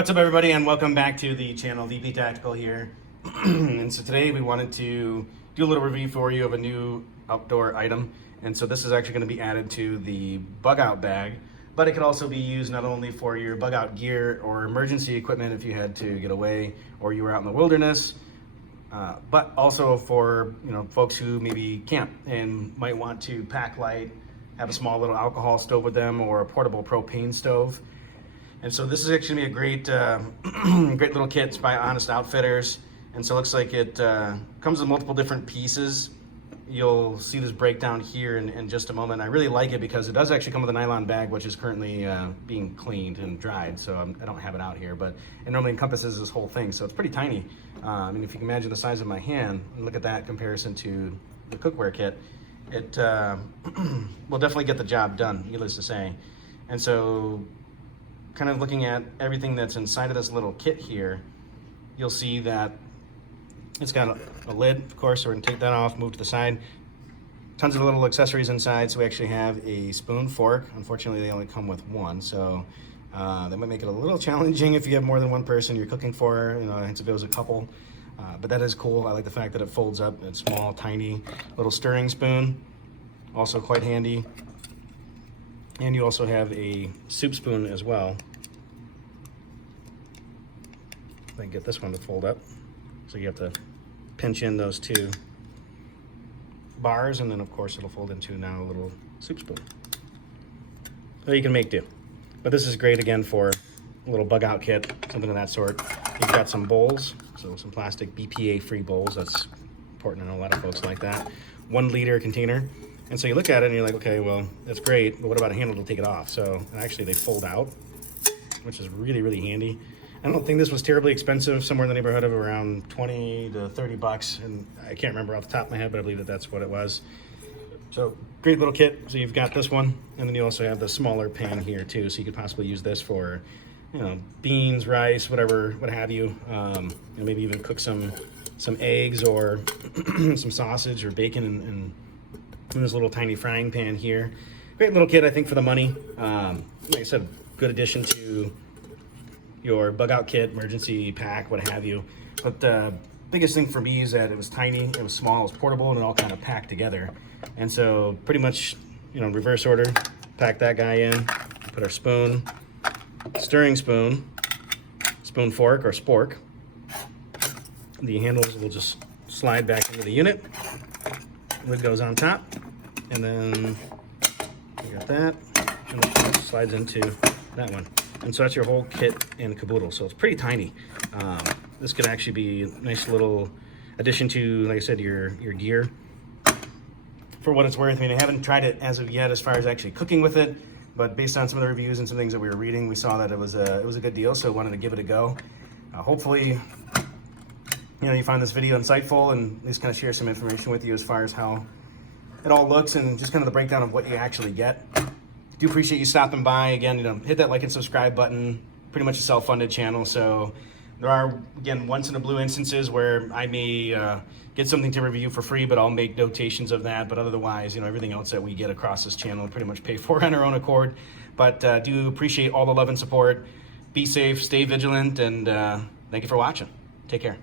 What's up, everybody, and welcome back to the channel. VP Tactical here. And so today we wanted to do a little review for you of a new outdoor item. And so this is actually going to be added to the Bugout bag, but it could also be used not only for your Bugout gear or emergency equipment if you had to get away or you were out in the wilderness, but also for folks who maybe camp and might want to pack light, have a small little alcohol stove with them, or a portable propane stove. And so this is actually a great, great little kit. It's by Honest Outfitters. And so it looks like it comes with multiple different pieces. You'll see this breakdown here in just a moment. I really like it because it does actually come with a nylon bag, which is currently being cleaned and dried. So I don't have it out here, but it normally encompasses this whole thing. So it's pretty tiny. I mean, if you can imagine the size of my hand, and look at that comparison to the cookware kit, it will definitely get the job done, needless to say. And so, kind of looking at everything that's inside of this little kit here, you'll see that it's got a lid, of course, so we're gonna take that off, move to the side. Tons of little accessories inside. So we actually have a spoon, fork. Unfortunately, they only come with one, so that might make it a little challenging if you have more than one person you're cooking for, if it was a couple. But that is cool. I like the fact that it folds up. It's small, tiny, little stirring spoon, also quite handy. And you also have a soup spoon as well. I can get this one to fold up. So you have to pinch in those two bars, and then of course it'll fold into now a little soup spoon. So you can make do. But this is great again for a little bug out kit, something of that sort. You've got some bowls, so some plastic BPA-free bowls. That's important. I know a lot of folks like that. 1 liter container. And so you look at it and you're like, okay, well, that's great, but what about a handle to take it off? So actually they fold out, which is really, really handy. I don't think this was terribly expensive, somewhere in the neighborhood of around 20 to 30 bucks. And I can't remember off the top of my head, but I believe that that's what it was. So great little kit. So you've got this one, and then you also have the smaller pan here too. So you could possibly use this for, beans, rice, whatever, what have you. Maybe even cook some eggs or some sausage or bacon in this little tiny frying pan here. Great little kit, I think, for the money. Like I said, good addition to your bug out kit, emergency pack, what have you. But the biggest thing for me is that it was tiny, it was small, it was portable, and it all kind of packed together. And so pretty much, reverse order, pack that guy in, put our spoon, stirring spoon, spoon fork or spork. The handles will just slide back into the unit. Lid goes on top, and then you got that, and it slides into that one. And so that's your whole kit and caboodle. So it's pretty tiny. This could actually be a nice little addition to, like I said, your gear. For what it's worth, I mean, I haven't tried it as of yet as far as actually cooking with it, but based on some of the reviews and some things that we were reading, we saw that it was a good deal, so I wanted to give it a go. Hopefully, you find this video insightful and at least kind of share some information with you as far as how it all looks and just kind of the breakdown of what you actually get. Do appreciate you stopping by. Again, hit that like and subscribe button. Pretty much a self-funded channel, so there are, again, once in a blue instances where I may get something to review for free, but I'll make notations of that. But otherwise, everything else that we get across this channel we pretty much pay for on our own accord. But do appreciate all the love and support. Be safe, stay vigilant, and thank you for watching. Take care.